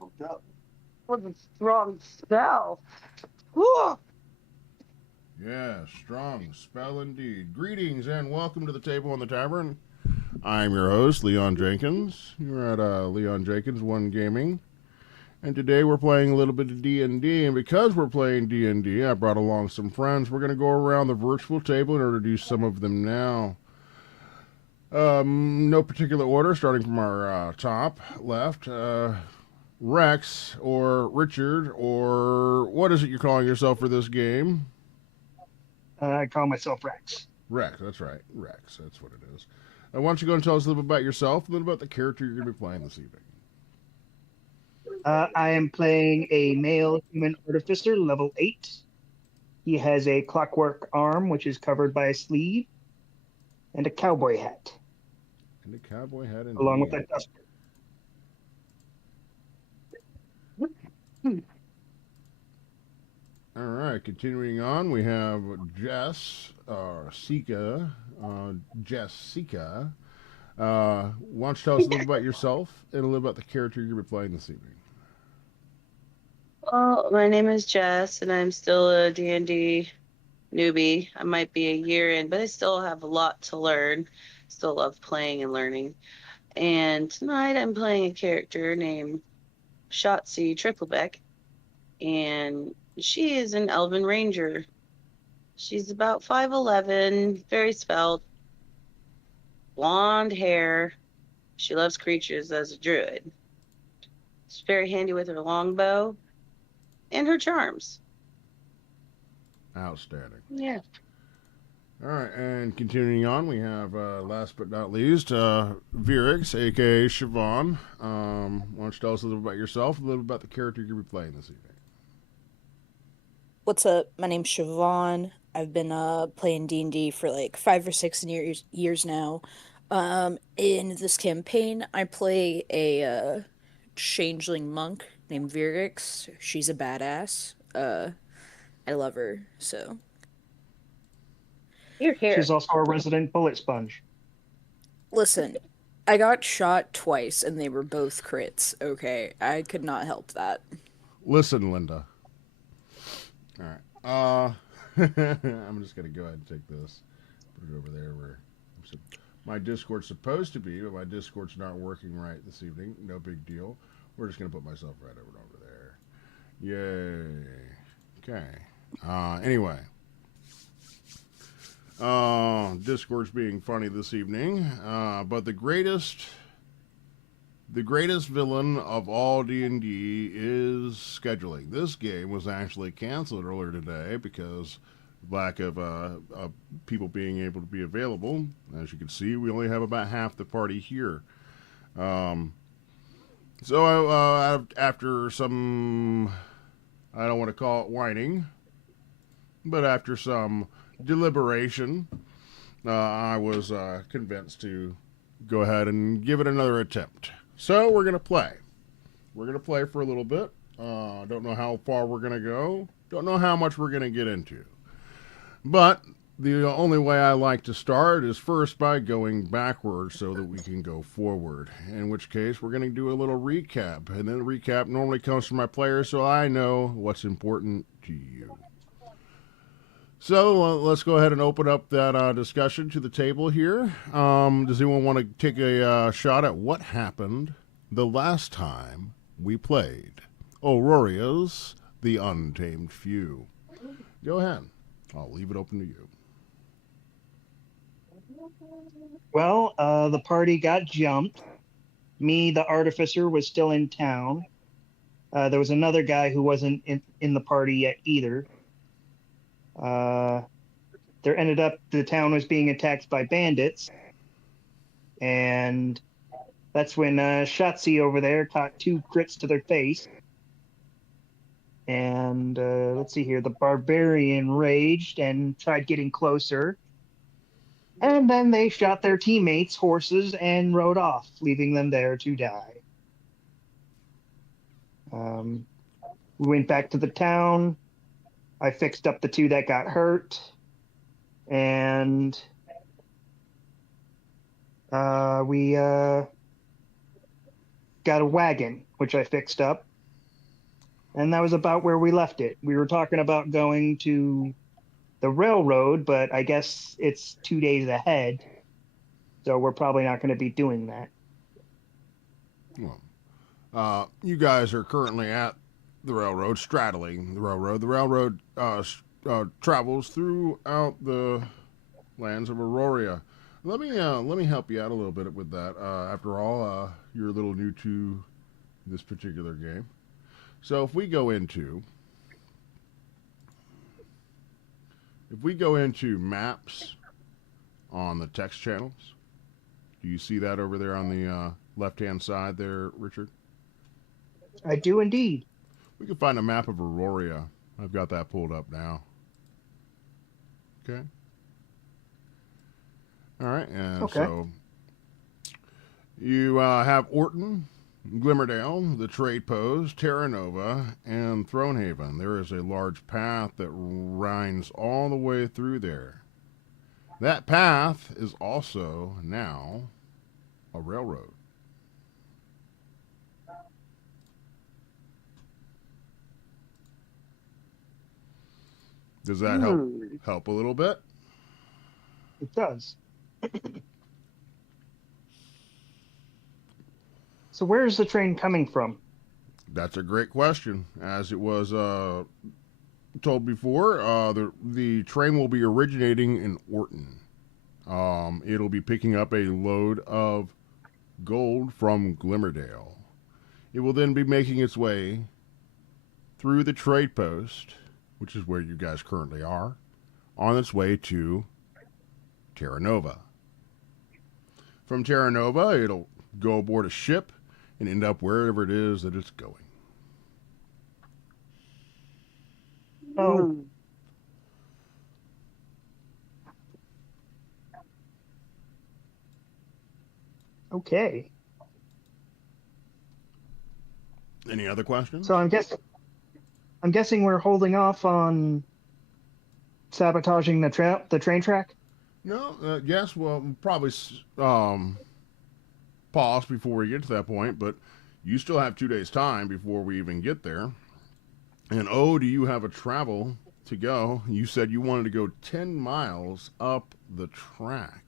What a strong spell. Whew. Yeah, strong spell indeed. Greetings and welcome to the Table in the Tavern. I'm your host, Leon Jenkins. You're at Leon Jenkins One Gaming, and today we're playing a little bit of D&D. And because we're playing D&D, I brought along some friends. We're going to go around the virtual table and introduce some of them now. No particular order, starting from our top left. Rex or Richard or what is it you're calling yourself for this game? I call myself Rex. Rex, that's right. Rex, that's what it is. Why don't you go and tell us a little bit about yourself, a little about the character you're going to be playing this evening? I am playing a male human artificer, level 8. He has a clockwork arm, which is covered by a sleeve, and a cowboy hat, And a cowboy hat along with indeed. a duster. All right, continuing on, we have Jess, Sika, Jessica. Why don't you tell us a little about yourself and a little about the character you're going to be playing this evening? Well, my name is Jess, and I'm still a D&D newbie. I might be a year in, but I still have a lot to learn. Still love playing and learning. And tonight I'm playing a character named Shotzi Trickleback, and she is an Elven Ranger. She's about 5'11", very svelte, blonde hair. She loves creatures as a druid. She's very handy with her longbow and her charms. Outstanding. Yeah. All right, and continuing on, we have last but not least, Virix, aka Siobhan. Why don't you tell us a little about yourself, a little about the character you're going to be playing this evening? What's up? My name's Siobhan. I've been playing D&D for like 5 or 6 years now. In this campaign, I play a changeling monk named Virix. She's a badass. I love her. So Here, here. She's also a resident bullet sponge. listen, I got shot twice and they were both crits. Okay, I could not help that. Listen, Linda. All right. I'm just going to go ahead and take this, put it over there where my Discord's supposed to be, but my Discord's not working right this evening. No big deal. We're just going to put myself right over there. Yay. Okay. Anyway. Discord's being funny this evening. But the greatest villain of all D&D is scheduling. This game was actually canceled earlier today because lack of people being able to be available. As you can see, we only have about half the party here. So after some, I don't want to call it whining, but after some deliberation, I was convinced to go ahead and give it another attempt. So we're going to play. We're going to play for a little bit. Don't know how far we're going to go. Don't know how much we're going to get into. But the only way I like to start is first by going backwards so that we can go forward. In which case, we're going to do a little recap. And then the recap normally comes from my players, so I know what's important to you. So let's go ahead and open up that discussion to the table here. Does anyone want to take a shot at what happened the last time we played Auroria's The Untamed Few? Go ahead. I'll leave it open to you. Well, the party got jumped. Me, the artificer, was still in town. There was another guy who wasn't in the party yet either. There ended up the town was being attacked by bandits, and that's when Shotzi over there caught 2 crits to their face. And let's see here, the barbarian raged and tried getting closer. And then they shot their teammates' horses and rode off, leaving them there to die. We went back to the town. I fixed up the 2 that got hurt. And we got a wagon, which I fixed up. And that was about where we left it. We were talking about going to the railroad, but I guess it's 2 days ahead, so we're probably not going to be doing that. Well, you guys are currently at the railroad, straddling the railroad. The railroad travels throughout the lands of Aurora. Let me help you out a little bit with that. After all, you're a little new to this particular game. So if we go into maps on the text channels, do you see that over there on the left hand side there, Richard? I do indeed. We can find a map of Aurora. I've got that pulled up now. Okay. All right, and Okay. so you have Orton, Glimmerdale, the Trade Post, Terra Nova, and Thronehaven. There is a large path that winds all the way through there. That path is also now a railroad. Does that Hmm. help a little bit? It does. So where's the train coming from? That's a great question. As it was told before, the train will be originating in Orton. It'll be picking up a load of gold from Glimmerdale. It will then be making its way through the trade post, which is where you guys currently are, on its way to Terra Nova. From Terra Nova, it'll go aboard a ship and end up wherever it is that it's going. Oh, Hmm. okay. Any other So questions? I'm guessing we're holding off on sabotaging the train track. No, yes, well, probably pause before we get to that point, but you still have 2 days' time before we even get there. And oh, do you have a travel to go? You said you wanted to go 10 miles up the track.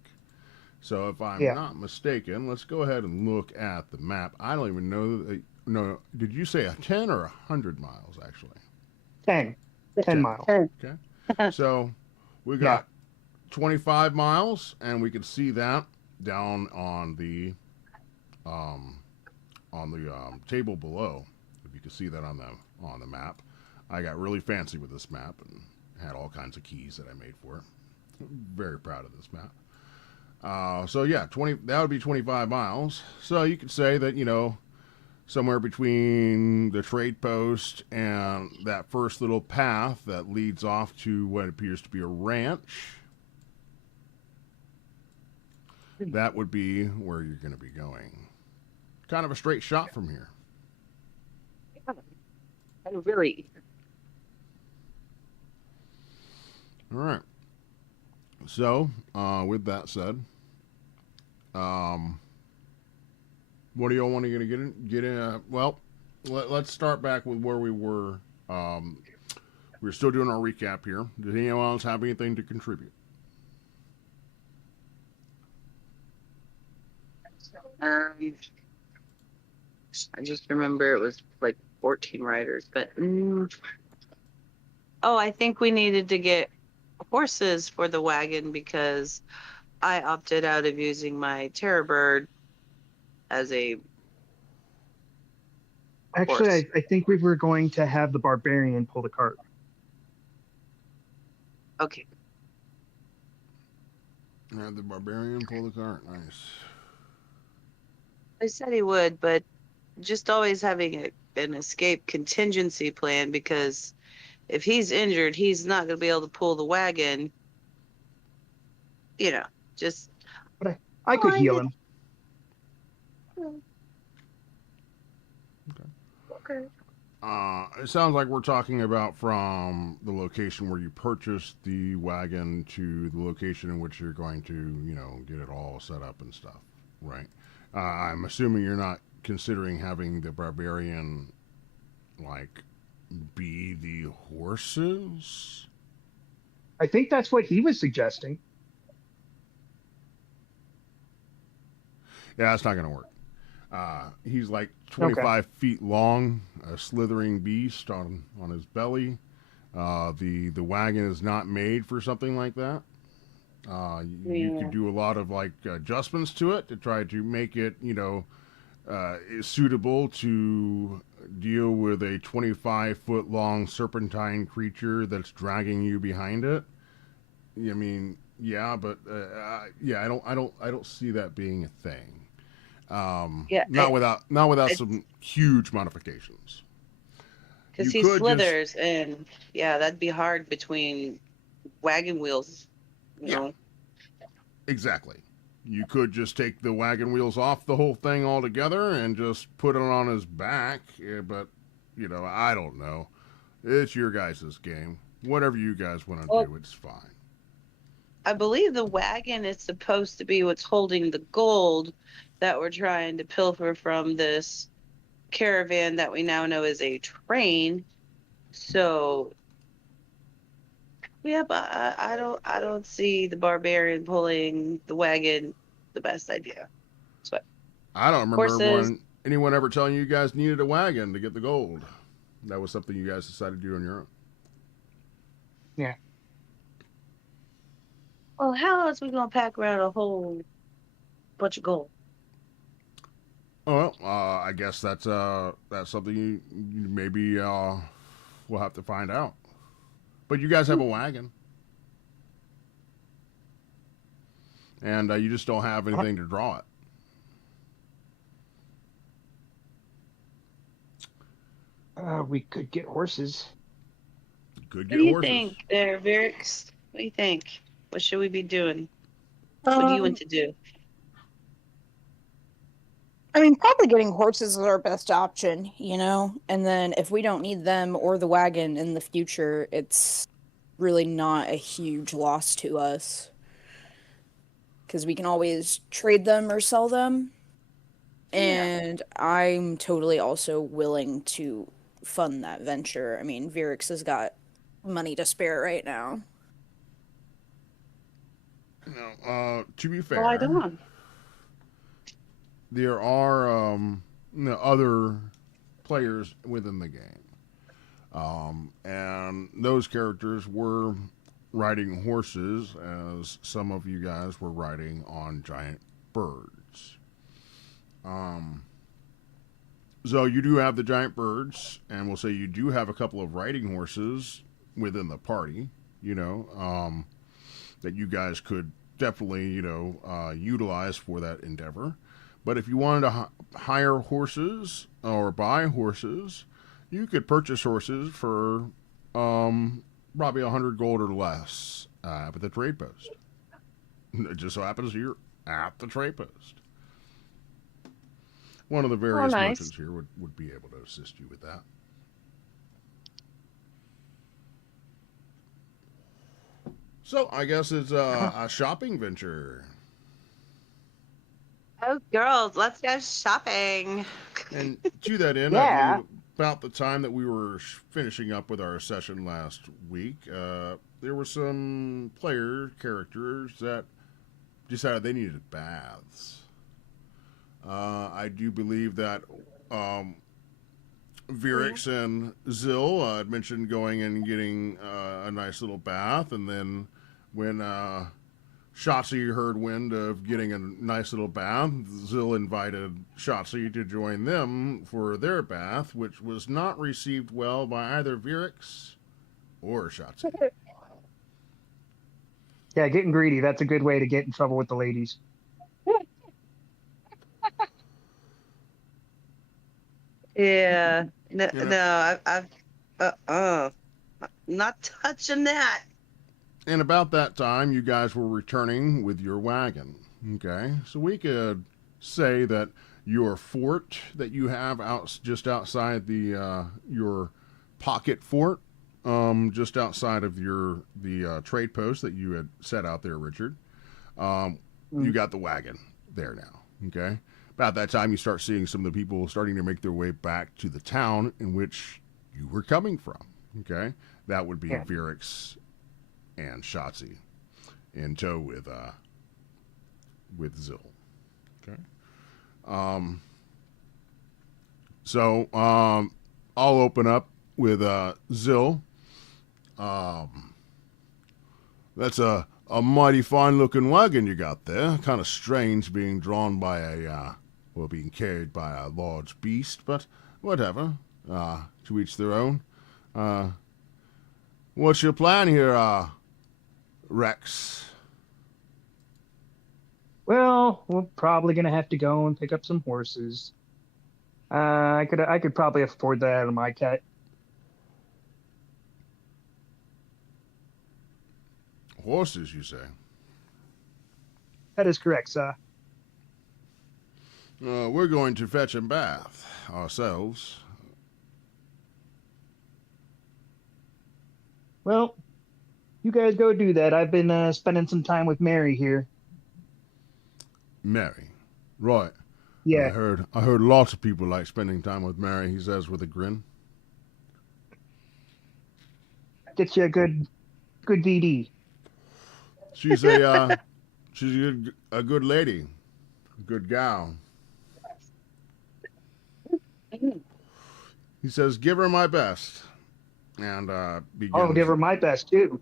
So if I'm Yeah, not mistaken, let's go ahead and look at the map. I don't even know. No, did you say a 10 or 100 miles actually? 10, 10 10. miles. Okay. Okay. So we Yeah. got 25 miles, and we can see that down um, on the table below. If you can see that on the map, I got really fancy with this map and had all kinds of keys that I made for it. Very proud of this map. So yeah, 20. That would be 25 miles. So you could say that somewhere between the trade post and that first little path that leads off to what appears to be a ranch. That would be where you're going to be going. Kind of a straight shot from here. And really, All right. So, with that said, um, what do y'all want to get in? Well, let's start back with where we were. We're still doing our recap here. Does anyone else have anything to contribute? um, I just remember it was like 14 riders, but oh, I think we needed to get horses for the wagon because I opted out of using my terror bird as a Actually, horse. I think we were going to have the barbarian pull the cart. Okay. Have the barbarian pull the cart. Nice. I said he would, but just always having an escape contingency plan because if he's injured, he's not going to be able to pull the wagon. You know, just But I could find heal it. him. Okay. Okay. It sounds like we're talking about from the location where you purchased the wagon to the location in which you're going to, get it all set up and stuff, right? I'm assuming you're not considering having the barbarian, like, be the horses? I think that's what he was suggesting. Yeah, that's not going to work. He's like Okay. 25 feet long, a slithering beast on his belly. The wagon is not made for something like that. You could Yeah. do a lot of like adjustments to it to try to make it, suitable to deal with a 25-foot long serpentine creature that's dragging you behind it. I mean, yeah, but yeah, I don't see that being a thing. Yeah, Not without I some huge modifications. because You he could just slithers, and yeah, that'd be hard between wagon wheels. You yeah, know. exactly. You could just take the wagon wheels off the whole thing altogether and just put it on his back. But I don't know. It's your guys' game. Whatever you guys want to Well, do, it's fine. I believe the wagon is supposed to be what's holding the gold that we're trying to pilfer from this caravan that we now know is a train. So yeah, but I don't see the barbarian pulling the wagon the best idea. So I don't remember horses, anyone ever telling you guys needed a wagon to get the gold. That was something you guys decided to do on your own. Yeah. well, how else we gonna pack around a whole bunch of gold? Oh, well, I guess that's something you maybe we'll have to find out. But you guys have a wagon, and you just don't have anything to draw it. We could get horses. You could What get do you horses. think there, Virix? What do you think? What should we be doing? What do you want Um, to do? I mean, probably getting horses is our best option, you know? And then if we don't need them or the wagon in the future, it's really not a huge loss to us because we can always trade them or sell them. Yeah. And I'm totally also willing to fund that venture. I mean, Virix has got money to spare right now. To be Why fair, don't? there are other players within the game, and those characters were riding horses, as some of you guys were riding on giant birds. Um, so you do have the giant birds, and we'll say you do have a couple of riding horses within the party. You know, that you guys could definitely utilize for that endeavor. But if you wanted to hire horses or buy horses, you could purchase horses for probably 100 gold or less at the trade post. It just so happens you're at the trade post. One of the Oh, various nice. merchants here would be able to assist you with that. So I guess it's a shopping venture. Oh, girls, let's go shopping. And to that end, I believe Yeah. about the time that we were finishing up with our session last week, there were some player characters that decided they needed baths. I do believe that Virix and Zill had mentioned going and getting a nice little bath, and then when Shotzi heard wind of getting a nice little bath, Zill invited Shotzi to join them for their bath, which was not received well by either Virix or Shotzi. Yeah, getting greedy. That's a good way to get in trouble with the ladies. Yeah. No, You know, no, I've not touching that. and about that time, you guys were returning with your wagon. Okay, so we could say that your fort that you have out just outside the your pocket fort, just outside of the trade post that you had set out there, Richard. You Mm. got the wagon there now. Okay, about that time, you start seeing some of the people starting to make their way back to the town in which you were coming from. Okay, that would be Yeah. Virix and Shotzi in tow with Zill. Okay. Um, I'll open up with Zill. Um, that's a mighty fine looking wagon you got there. Kind of strange being drawn by being carried by a large beast, but whatever. To each their own. Uh, what's your plan here, Rex? Well, we're probably gonna have to go and pick up some horses. I could probably afford that out of my cut. Horses, you say? That is correct, sir. We're going to fetch a bath ourselves. Well, you guys go do that. I've been spending some time with Mary here. Mary. Right. Yeah, I heard lots of people like spending time with Mary, he says with a grin. get you a good VD. She's a good lady. A good gal. He says, give her my best. And I'll begins. give her my best too.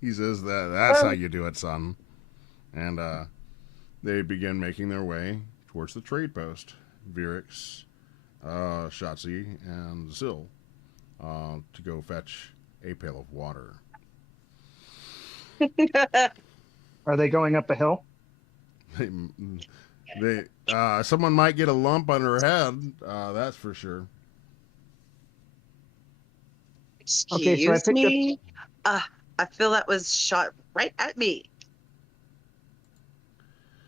He says that's how you do it, son. And they begin making their way towards the trade post. Virix, Shotzi, and Zill to go fetch a pail of water. Are they going up a hill? Someone might get a lump on her head. That's for sure. Okay, so I Excuse picked up. me. I feel that was shot right at me.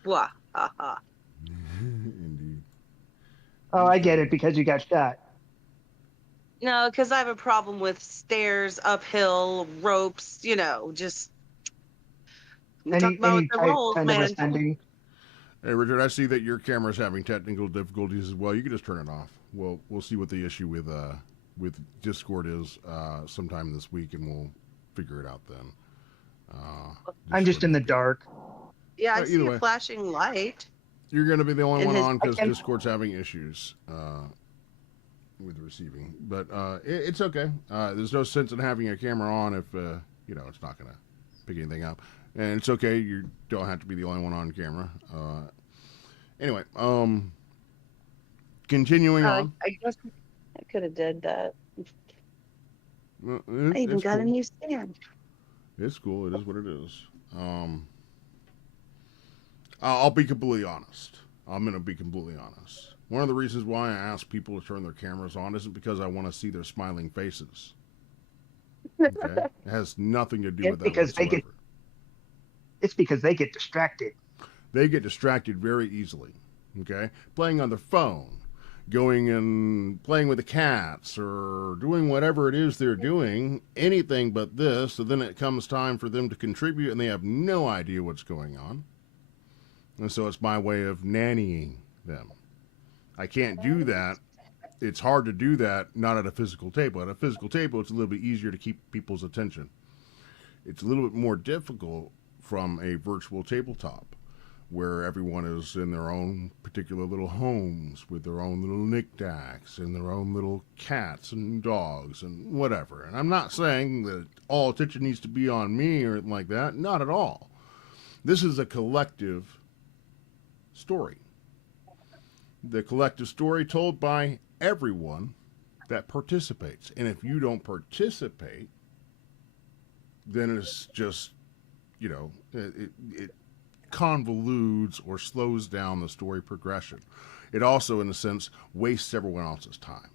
Wah, ha, ha. Indeed. Oh, I get it because you got shot. No, because I have a problem with stairs, uphill, ropes, just we talk about Any what the type rolls, kind of man. ascending. Hey, Richard, I see that your camera's having technical difficulties as well. You can just turn it off. We'll see what the issue with Discord is sometime this week, and we'll figure it out then. I'm just in the dark. Yeah, I see either a way, flashing light. you're going to be the only in one his- on because I can- Discord's having issues with receiving. But it's okay. There's no sense in having a camera on if it's not going to pick anything up. And it's okay. You don't have to be the only one on camera. Anyway, continuing on. I guess I could have did that. I even It's got a cool. new stand. It's cool. It is what it is. I'll be completely honest. I'm going to be completely honest. One of the reasons why I ask people to turn their cameras on isn't because I want to see their smiling faces. Okay? It has nothing to do It's with that because they whatsoever. It's because they get distracted. They get distracted very easily. Okay? Playing on their phone, going and playing with the cats, or doing whatever it is they're doing, anything but this, so then it comes time for them to contribute and they have no idea what's going on. And so it's my way of nannying them. I can't do that. It's hard to do that not at a physical table. At a physical table, it's a little bit easier to keep people's attention. It's a little bit more difficult from a virtual tabletop where everyone is in their own particular little homes with their own little knickknacks and their own little cats and dogs and whatever. And I'm not saying that all attention needs to be on me or anything like that. Not at all. This is a collective story. The collective story told by everyone that participates. And if you don't participate, then it's just, it convolutes or slows down the story progression. It also, in a sense, wastes everyone else's time.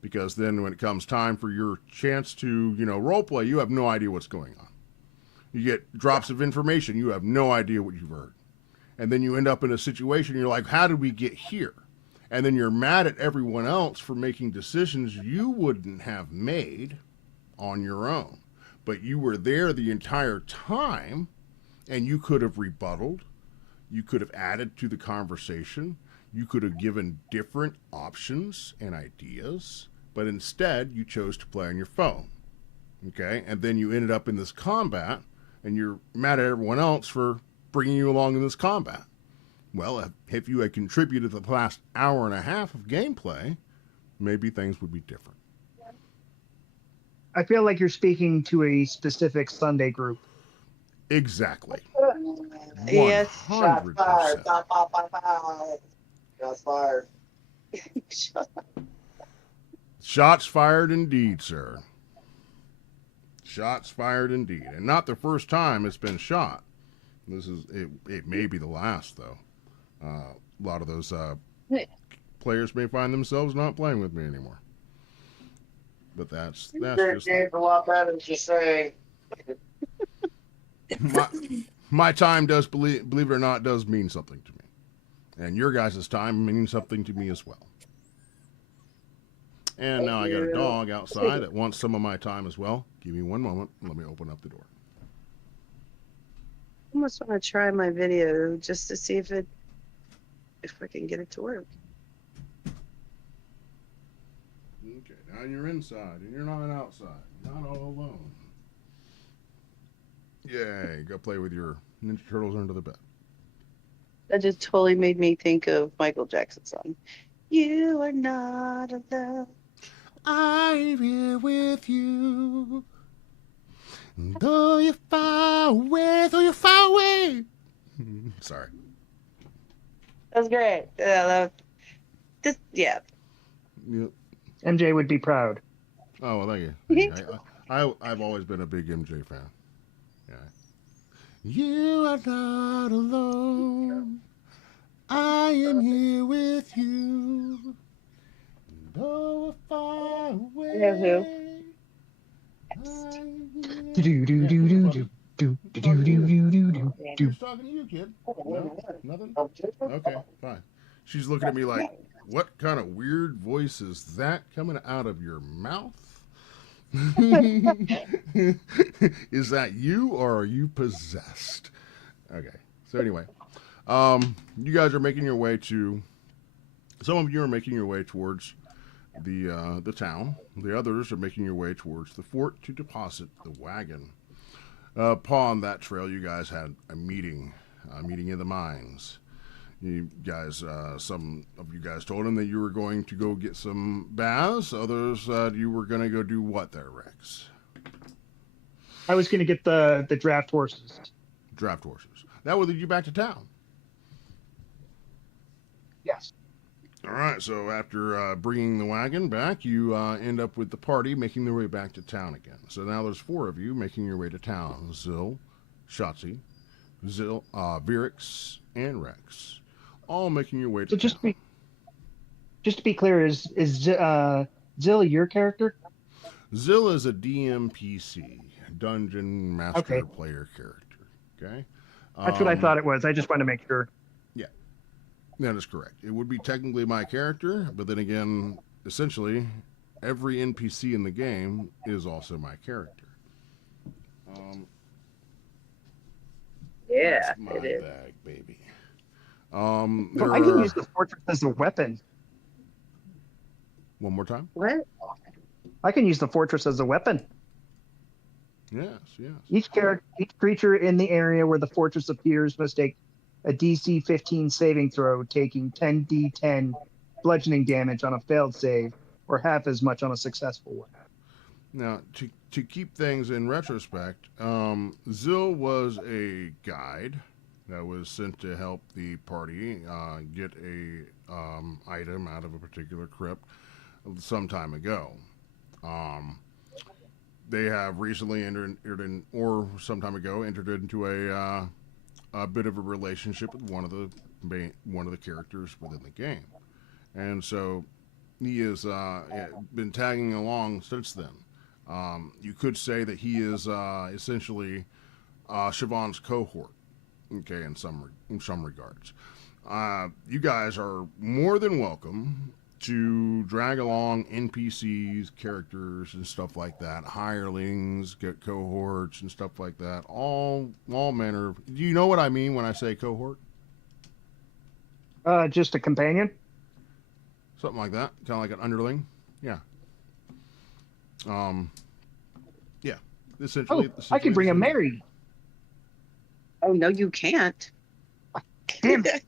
Because then when it comes time for your chance to, role play, you have no idea what's going on. You get drops of information, you have no idea what you've heard. And then you end up in a situation, you're like, how did we get here? And then you're mad at everyone else for making decisions you wouldn't have made on your own. But you were there the entire time, and you could have rebutted, you could have added to the conversation, you could have given different options and ideas, but instead you chose to play on your phone. Okay, and then you ended up in this combat, and you're mad at everyone else for bringing you along in this combat. Well, if you had contributed to the last hour and a half of gameplay, maybe things would be different. I feel like you're speaking to a specific Sunday group. Exactly. Yes. Shots fired. 100%. Bop, bop, bop, bop. Shots fired. Shots fired indeed, sir. Shots fired indeed. And not the first time it's been shot. It may be the last, though. A lot of those players may find themselves not playing with me anymore. But that's just game's a lot better than just saying. my time does, believe it or not, does mean something to me. And your guys' time means something to me as well. And now I got a dog outside that wants some of my time as well. Give me one moment. Let me open up the door. I almost want to try my video just to see if I can get it to work. Okay, now you're inside and you're not outside. Not all alone. Yay, go play with your Ninja Turtles under the bed. That just totally made me think of Michael Jackson's song. You are not alone. I'm here with you. Though you're far away, Sorry. That was great. Yeah. Yep. MJ would be proud. Oh, well, thank you. I've always been a big MJ fan. Yeah. You are not alone. I am here with you. Though far away. Yeah, who? Just talking to you, kid. No, nothing. Okay, fine. She's looking at me like, what kind of weird voice is that coming out of your mouth? Is that you or are you possessed? Okay. So anyway, you guys are making your way to. Some of you are making your way towards the town. The others are making your way towards the fort to deposit the wagon. Upon that trail, you guys had a meeting in the mines. You guys, some of you guys told him that you were going to go get some baths. Others, you were going to go do what there, Rex? I was going to get the draft horses. Draft horses. That would lead you back to town. Yes. All right, so after bringing the wagon back, you end up with the party making their way back to town again. So now there's 4 of you making your way to town. Zil, Shotzi, Virix, and Rex. All making your way to town. Just to be clear, is Zil your character? Zil is a DMPC, Dungeon Master Player character. Okay? That's what I thought it was. I just wanted to make sure. Yeah, that is correct. It would be technically my character, but then again, essentially, every NPC in the game is also my character. Yeah, my it is. bag, baby. I can use the fortress as a weapon. One more time? What? I can use the fortress as a weapon. Yes. Each creature in the area where the fortress appears must take a DC 15 saving throw, taking 10d10 bludgeoning damage on a failed save, or half as much on a successful one. Now, to keep things in retrospect, Zil was a guide that was sent to help the party get a item out of a particular crypt some time ago. They have recently entered into a bit of a relationship with one of the characters within the game, and so he has been tagging along since then. You could say that he is essentially Siobhan's cohort. Okay, in some regards, you guys are more than welcome to drag along NPCs, characters, and stuff like that, hirelings, get cohorts, and stuff like that. All manner of. Do you know what I mean when I say cohort? Just a companion. Something like that, kind of like an underling. Yeah. Um, yeah, Oh, essentially, I can essentially the bring a same thing. Mary. Oh no, you can't. Damn it.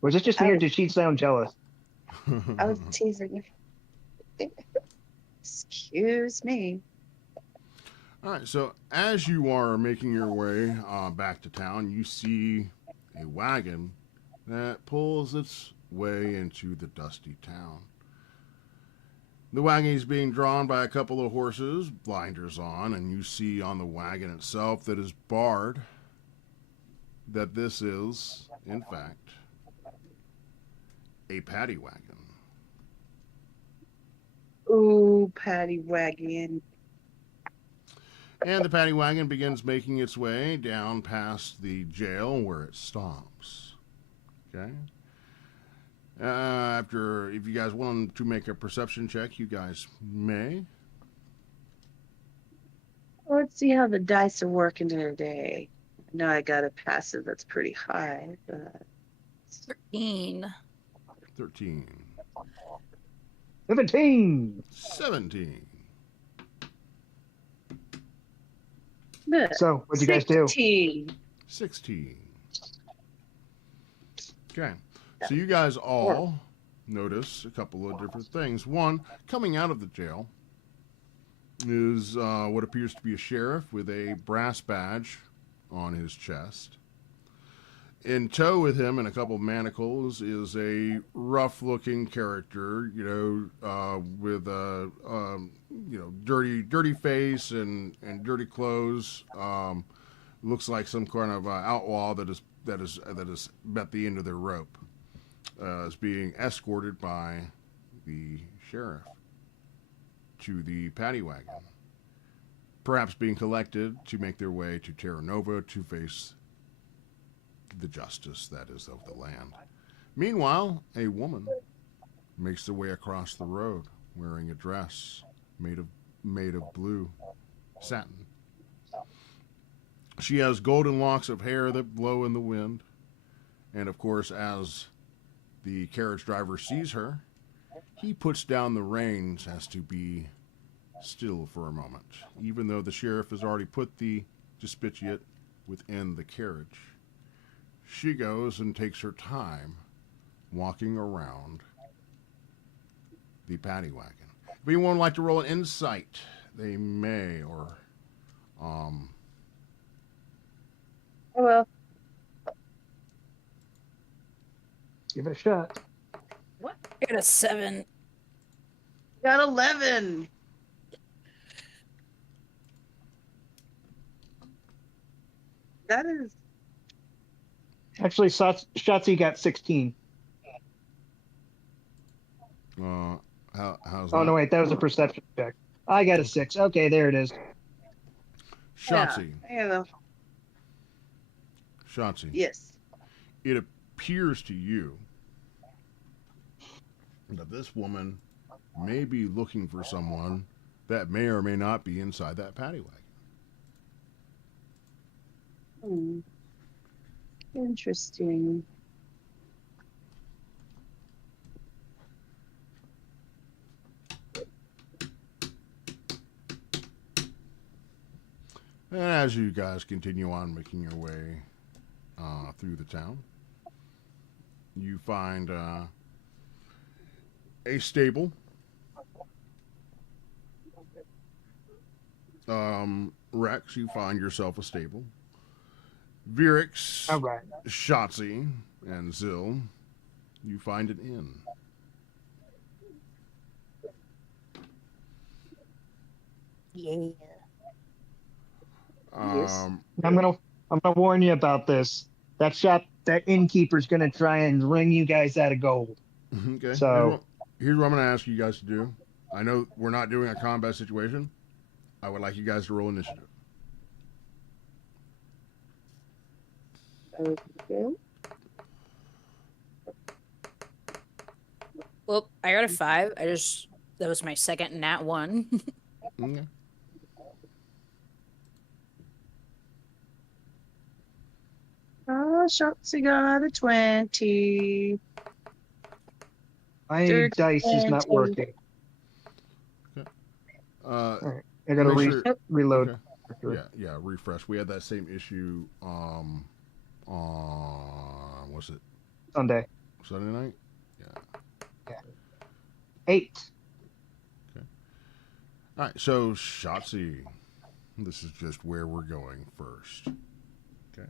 Was it just I me or was, did she sound jealous? I was teasing you. Excuse me. All right, so as you are making your way back to town, you see a wagon that pulls its way into the dusty town. The wagon is being drawn by a couple of horses, blinders on, and you see on the wagon itself that is barred that this is, in fact, a paddy wagon. Ooh, paddy wagon. And the paddy wagon begins making its way down past the jail where it stops. Okay? After, if you guys want to make a perception check, you guys may. Let's see how the dice are working today. I know I got a passive that's pretty high, but 13. 13. 17. 17. So, what'd you guys do? 16. 16. Okay. So you guys all notice a couple of different things. One, coming out of the jail is what appears to be a sheriff with a brass badge on his chest. In tow with him in a couple of manacles is a rough-looking character, with a dirty face and dirty clothes. Looks like some kind of outlaw that is at the end of their rope. Is being escorted by the sheriff to the paddy wagon, perhaps being collected to make their way to Terra Nova to face the justice that is of the land. Meanwhile, a woman makes their way across the road wearing a dress made of blue satin. She has golden locks of hair that blow in the wind, and of course, as the carriage driver sees her, he puts down the reins as to be still for a moment, even though the sheriff has already put the justiciate within the carriage. She goes and takes her time walking around the paddy wagon. If anyone would like to roll an insight, they may, or Oh well. Give it a shot. What? I got a 7. Got 11. That is. Actually, Shotzi got 16. how's Oh, that? no, wait. That was a perception check. I got a 6. Okay, there it is. Shotzi. Yeah. Shotzi. Yes. It appears to you that this woman may be looking for someone that may or may not be inside that paddy wagon. Interesting. And as you guys continue on making your way through the town, you find a stable. Rex, you find yourself a stable. Virix, All right. Shotzi, and Zill, you find an inn. Yeah. Yes. I'm gonna warn you about this. That innkeeper's gonna try and wring you guys out of gold. Okay. So Here's what I'm going to ask you guys to do. I know we're not doing a combat situation. I would like you guys to roll initiative. Okay. Well, I got a 5. That was my second nat 1. Okay. Shotzi got a 20. my Dirty dice is not 20. working. Uh, All right. I gotta make sure. reload. Okay. Yeah. Refresh. We had that same issue. On was it Sunday. Sunday night? Yeah. Yeah. 8. Okay. All right. So Shotzi, this is just where we're going first. Okay.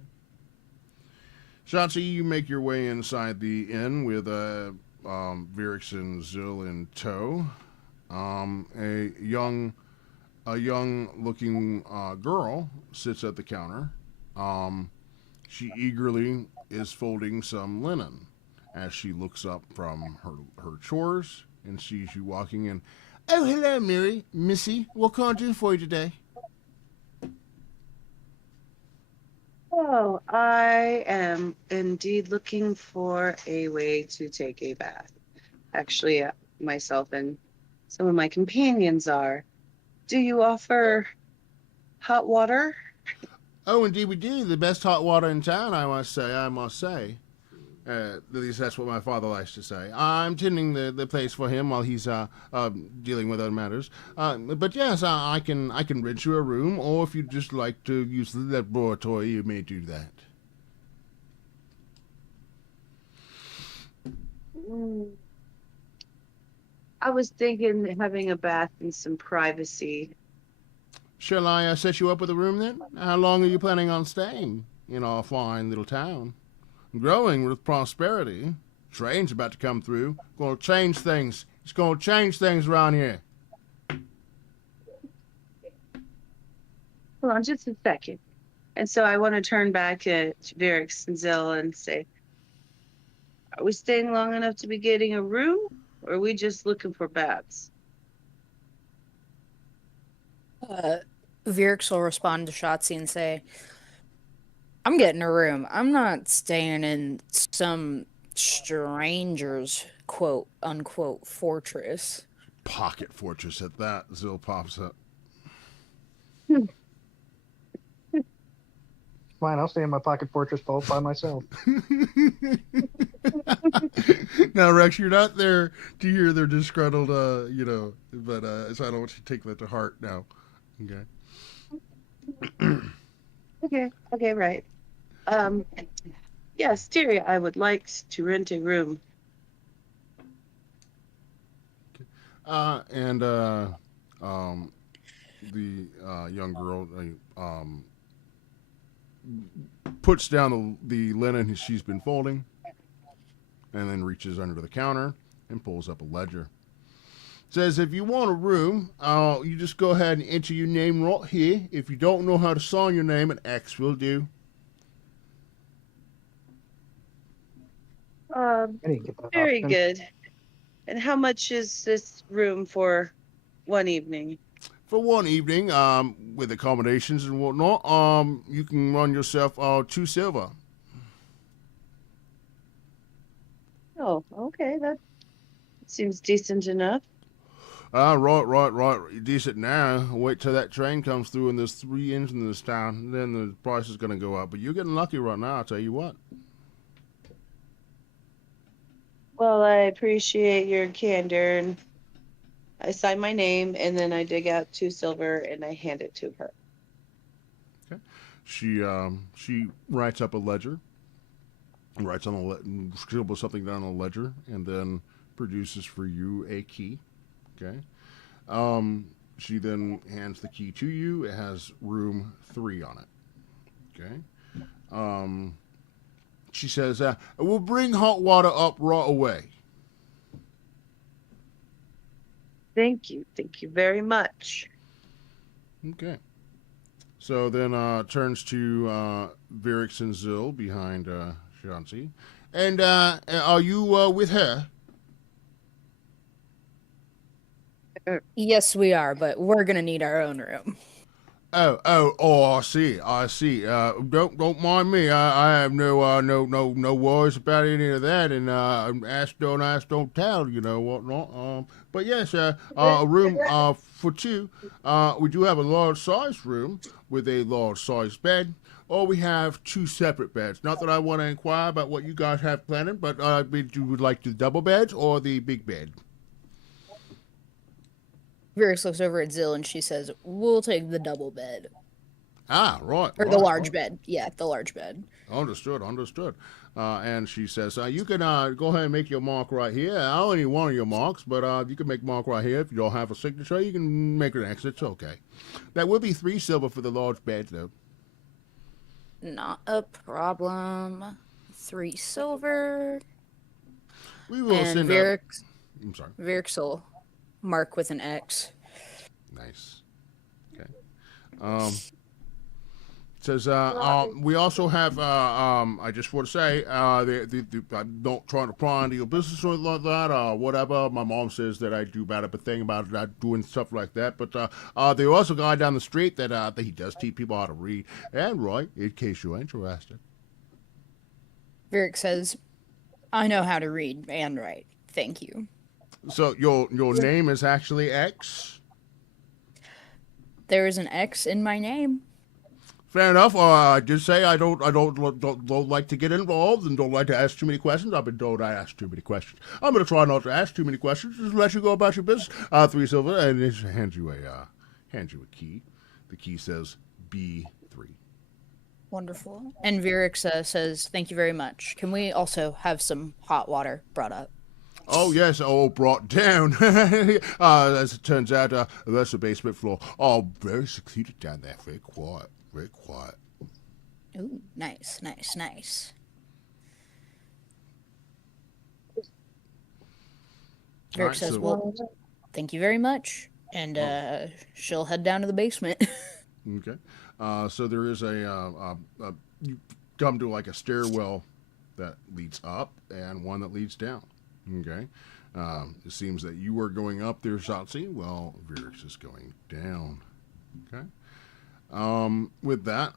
Shotzi, you make your way inside the inn with Virix and Zill in tow. A young looking girl sits at the counter. She eagerly is folding some linen as she looks up from her chores and sees you walking in. Oh, hello, Mary. Missy, what can I do for you today? Oh, I am indeed looking for a way to take a bath. Actually, myself and some of my companions are. Do you offer hot water? Oh, indeed we do. The best hot water in town, I must say. At least that's what my father likes to say. I'm tending the place for him while he's dealing with other matters. But yes, I can rent you a room, or if you'd just like to use the laboratory, you may do that. Mm, I was thinking having a bath and some privacy. Shall I set you up with a room then? How long are you planning on staying in our fine little town? Growing with prosperity. Train's about to come through. Gonna change things. It's gonna change things around here. Hold on just a second. And so I want to turn back to Virix and Zill and say, are we staying long enough to be getting a room? Or are we just looking for baths? Virix will respond to Shotzi and say, I'm getting a room. I'm not staying in some stranger's quote unquote fortress. Pocket fortress at that. Zill pops up. Fine, I'll stay in my pocket fortress both by myself. Now, Rex, you're not there to hear their disgruntled, but so I don't want you to take that to heart now. Okay. Okay, right. Yes, dearie, I would like to rent a room. And the young girl puts down the linen she's been folding and then reaches under the counter and pulls up a ledger. Says, if you want a room, you just go ahead and enter your name right here. If you don't know how to sign your name, an X will do. I didn't get that Very option. good. And how much is this room for one evening? For one evening, with accommodations and whatnot, you can run yourself 2 silver. Oh, okay, that seems decent enough. Right. Decent now. Wait till that train comes through and there's 3 inns in this town. Then the price is going to go up. But you're getting lucky right now, I'll tell you what. Well, I appreciate your candor, and I sign my name, and then I dig out 2 silver and I hand it to her. Okay. She writes up a ledger, writes on scribbles something down on a ledger, and then produces for you a key. Okay. She then hands the key to you. It has room 3 on it. Okay. She says, we'll bring hot water up right away. Thank you. Thank you very much. Okay. So then turns to Virix and Zill behind Shanti. And are you with her? Yes, we are, but we're gonna need our own room. I see. Don't mind me. I have no worries about any of that. And ask, don't tell. You know whatnot. But yes, a room for 2. We do have a large size room with a large size bed. Or we have 2 separate beds. Not that I want to inquire about what you guys have planned, but you would like the double beds or the big bed? Varix looks over at Zill and she says, "We'll take the double bed Ah, right, or the right. large bed. Yeah, the large bed." Understood, understood. And she says, you can go ahead and make your mark right here. I only need one of your marks, but you can make mark right here. If you don't have a signature, you can make an X. It's okay. That will be 3 silver for the large bed, though. Not a problem. 3 silver. We will And send up. I'm sorry. Varix will mark with an X. Nice. Okay. Says we also have I just want to say I'm not trying to pry into your business or like that whatever. My mom says that I do bad of a thing about not doing stuff like that, but there's also a guy down the street that he does teach people how to read and write, in case you're interested. Varix says, "I know how to read and write. Thank you." So your name is actually X? There is an X in my name. Fair enough. I did say I don't like to get involved and don't like to ask too many questions. I've been told I ask too many questions. I'm going to try not to ask too many questions. Just let you go about your business. 3 silver, and it hands you a key. The key says B3. Wonderful. And Varix says, "Thank you very much. Can we also have some hot water brought up?" Oh yes, all brought down. As it turns out, that's the basement floor. Oh, very secluded down there. Very quiet. Very quiet. Ooh, nice, nice, nice. Varix Right, says, so- "Well, thank you very much." And she'll head down to the basement. Okay. So there is you come to like a stairwell that leads up and one that leads down. Okay. It seems that you are going up there, Satsi, while Varix is going down. Okay. With that,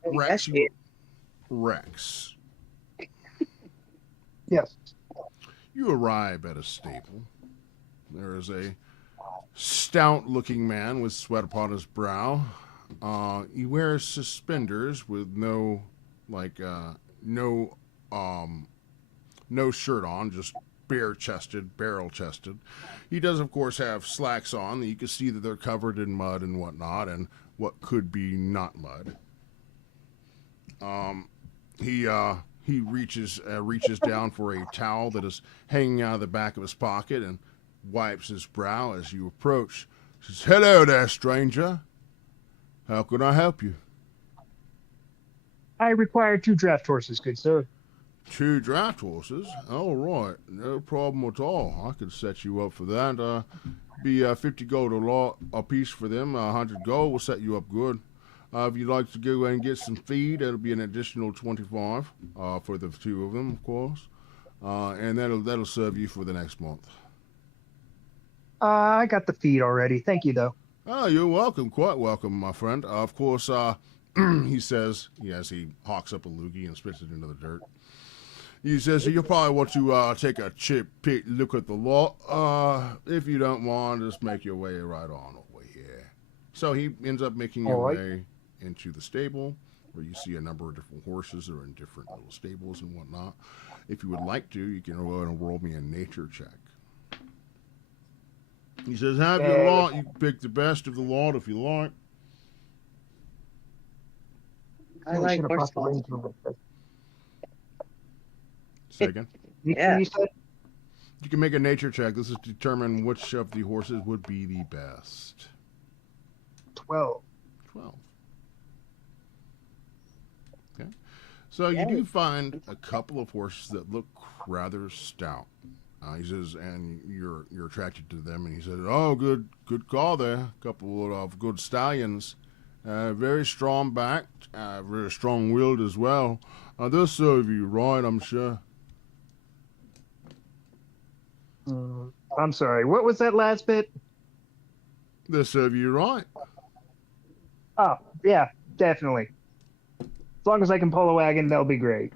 Rex, Yes. you arrive at a stable. There is a stout-looking man with sweat upon his brow. He wears suspenders with no shirt on, just bare-chested, barrel-chested. He does, of course, have slacks on. You can see that they're covered in mud and whatnot, and what could be not mud. He reaches down for a towel that is hanging out of the back of his pocket and wipes his brow as you approach. Says, "Hello there, stranger. How can I help you?" I require 2 draft horses, good sir. 2 draft horses? All right, no problem at all. I could set you up for that. Be 50 gold a piece for them. 100 gold will set you up good. If you'd like to go and get some feed, it'll be an additional 25 for the 2 of them, of course, and that'll serve you for the next month. I got the feed already. Thank you, though. Oh, you're welcome. Quite welcome, my friend. Of course, he says, as he hawks up a loogie and spits it into the dirt. He says, so you'll probably want to take a peek look at the lot. If you don't mind, just make your way right on over here. So he ends up making your way into the stable, where you see a number of different horses that are in different little stables and whatnot. If you would like to, you can go ahead and roll me a nature check. He says, have your lot. You can pick the best of the lot if you like. I like horse. Second. Yeah. You can make a nature check. This is to determine which of the horses would be the best. 12. 12. Okay. So you do find a couple of horses that look rather stout. He says, and you're attracted to them, and he says, "Oh, good call there. A couple of good stallions, very strong backed, very strong willed as well. They'll serve you right, I'm sure." I'm sorry. What was that last bit? They'll serve you right. Oh, yeah, definitely. As long as I can pull a wagon, they'll be great.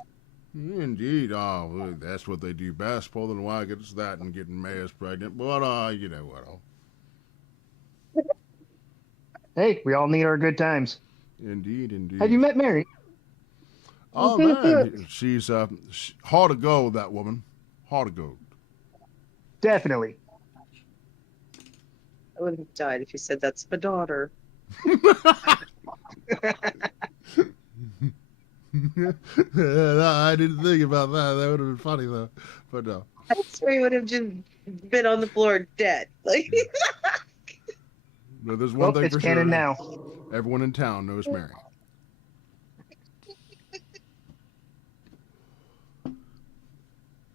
Indeed. Oh, that's what they do best, pulling wagons, that and getting mares pregnant. But, you know what? Hey, we all need our good times. Indeed. Have you met Mary? Oh, man. She's hard to go, that woman. Hard to go. Definitely. I would have died if you said that's my daughter. I didn't think about that. That would have been funny though, but no. I swear you would have just been on the floor dead. Like, No, there's one Well, thing it's for canon sure. now. Everyone in town knows Mary.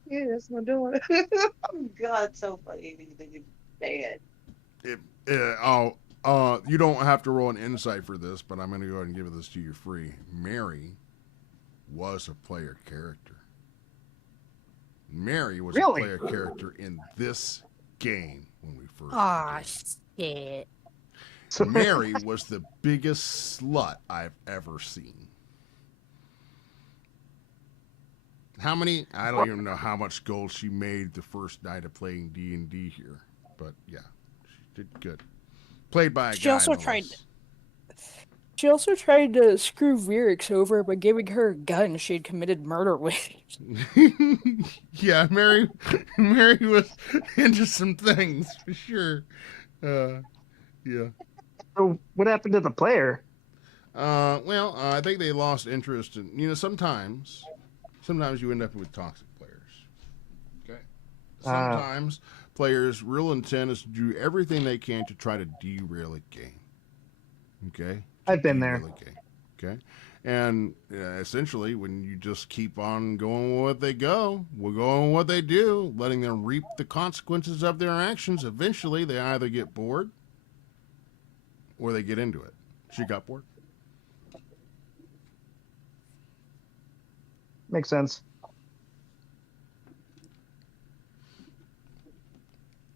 yeah, that's my daughter. Oh God, so funny. You bad. You don't have to roll an insight for this, but I'm going to go ahead and give this to you free. Mary was a player character. Mary was Really? a player character in this game when we first Ah, began. shit. Mary was the biggest slut I've ever seen. How many? I don't even know how much gold she made the first night of playing D&D here, but yeah, she did good. Played by a She guy. also no tried. less. She also tried to screw Virix over by giving her a gun she had committed murder with. Yeah, Mary was into some things for sure. Yeah. So what happened to the player? Well, I think they lost interest in. Sometimes you end up with toxic players. Okay. Sometimes players' real intent is to do everything they can to try to derail a game. Okay. I've been there. Okay. And essentially, when you just keep on going with what they go, we're going with what they do, letting them reap the consequences of their actions, eventually they either get bored or they get into it. She got bored. Makes sense.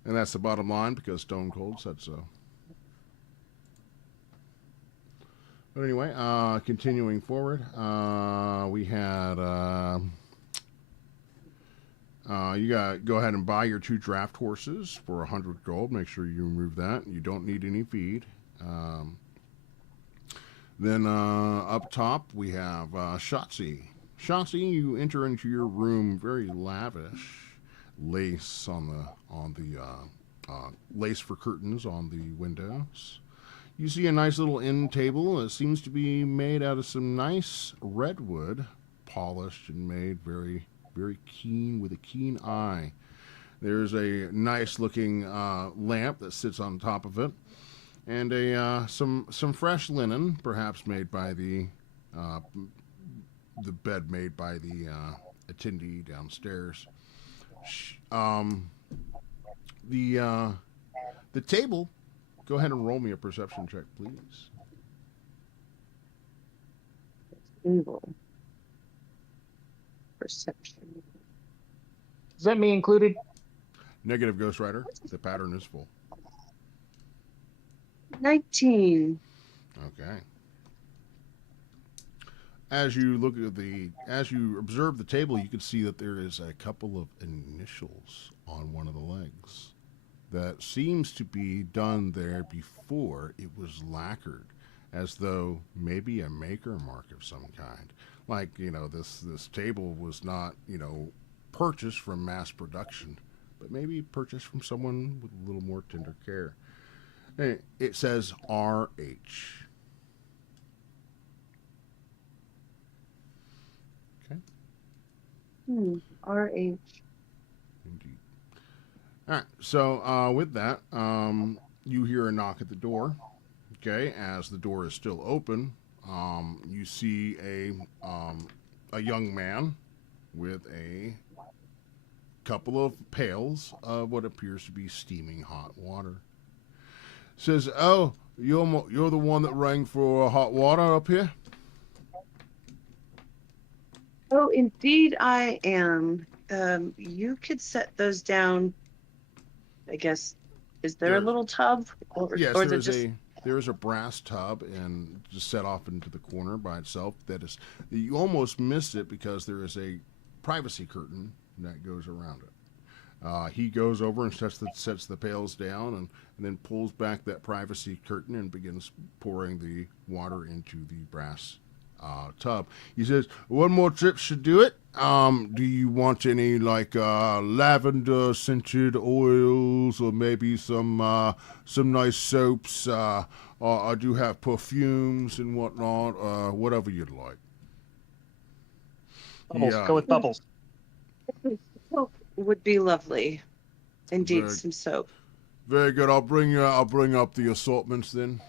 And that's the bottom line because Stone Cold said so. But anyway, continuing forward, we had you got go ahead and buy your 2 draft horses for 100 gold. Make sure you remove that. You don't need any feed. Then up top we have Shotzi. Shotzi, you enter into your room very lavish, lace on the lace for curtains on the windows. You see a nice little end table that seems to be made out of some nice redwood, polished and made very, very keen with a keen eye. There's a nice looking lamp that sits on top of it, and some fresh linen, perhaps made by the bed made by the attendee downstairs. The table. Go ahead and roll me a perception check, please. Evil. Perception. Is that me included? Negative, Ghost Rider. The pattern is full. 19. Okay. As you observe the table, you can see that there is a couple of initials on one of the legs that seems to be done there before it was lacquered, as though maybe a maker mark of some kind. Like, this table was not, purchased from mass production, but maybe purchased from someone with a little more tender care. It says RH. Okay. RH. Indeed. All right. So with that, you hear a knock at the door. Okay. As the door is still open, you see a young man with a couple of pails of what appears to be steaming hot water. Says, "Oh, you're the one that rang for hot water up here?" Oh, indeed I am. You could set those down, I guess. Is there a little tub? Yes, Or is it just... there is a brass tub and just set off into the corner by itself. You almost missed it because there is a privacy curtain that goes around it. He goes over and sets the pails down and then pulls back that privacy curtain and begins pouring the water into the brass tub. He says, one more trip should do it. Do you want any like lavender scented oils or maybe some nice soaps? I do have perfumes and whatnot. Whatever you'd like. Bubbles. Yeah, Go with bubbles. Soap would be lovely. Indeed, very, some soap. very good. I'll bring up the assortments then.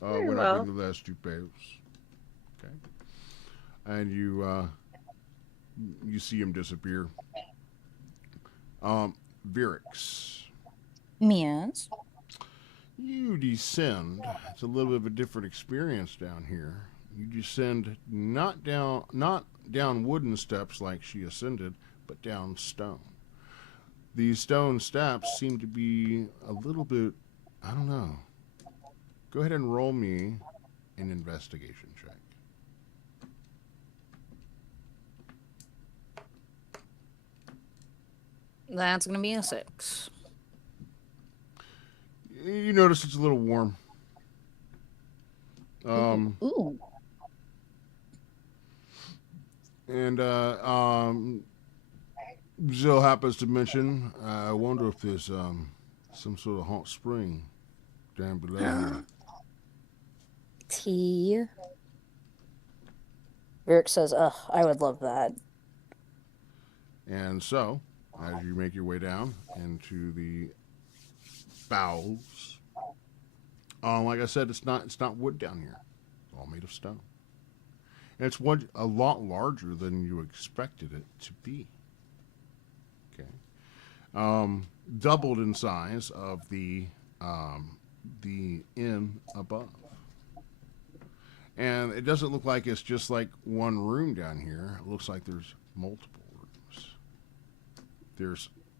Very When I well. bring the last two pails. Okay. And you see him disappear. Virix. Yes. You descend. It's a little bit of a different experience down here. You descend not down wooden steps like she ascended, but down stone. These stone steps seem to be a little bit, I don't know. Go ahead and roll me an investigation check. That's gonna be a 6. You notice it's a little warm. Ooh. And Zill happens to mention, I wonder if there's some sort of hot spring down below here. Tea. Rick says, ugh, I would love that. And so, as you make your way down into the bowels, like I said, it's not wood down here. It's all made of stone. And it's a lot larger than you expected it to be. Okay. Doubled in size of the inn above. And it doesn't look like it's just like one room down here. It looks like there's multiple rooms.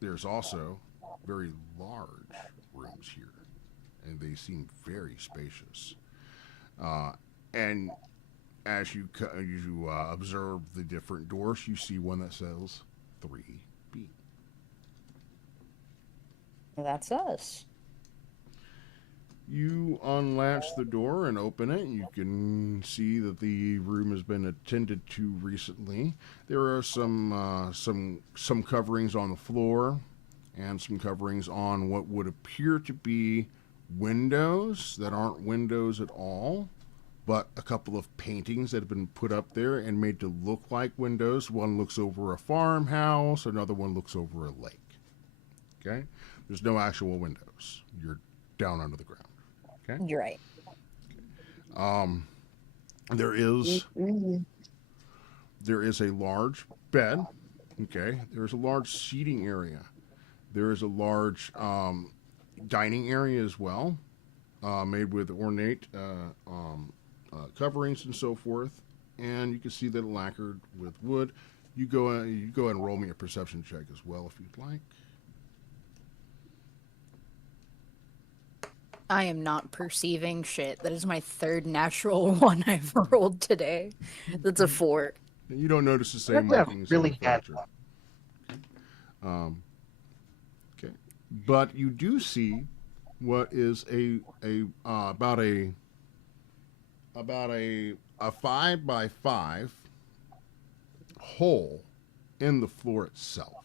There's also very large rooms here, and they seem very spacious. And as you observe the different doors, you see one that says 3B. That's us. You unlatch the door and open it. You can see that the room has been attended to recently. There are some coverings on the floor and some coverings on what would appear to be windows that aren't windows at all, but a couple of paintings that have been put up there and made to look like windows. One looks over a farmhouse, another one looks over a lake. Okay? There's no actual windows. You're down under the ground. Okay? You're right. There is a large bed. Okay? There's a large seating area. There is a large dining area as well, made with ornate coverings and so forth. And you can see that lacquered with wood. You go and roll me a perception check as well if you'd like. I am not perceiving shit. That is my third natural one I've rolled today. That's a 4. And you don't notice the same That's markings really on the bad. furniture. Okay, but you do see what is about a 5x5 hole in the floor itself,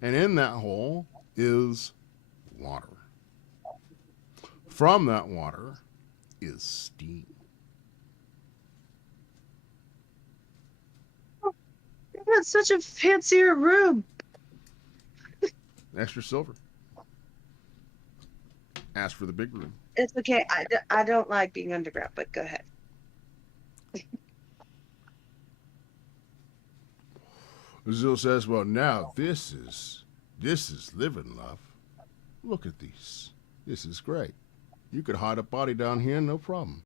and in that hole is water. From that water is steam. That's such a fancier room. Extra silver. Ask for the big room. It's okay. I don't like being underground, but go ahead. Zill says, well, now this is living, love. Look at these. This is great. You could hide a body down here, no problem.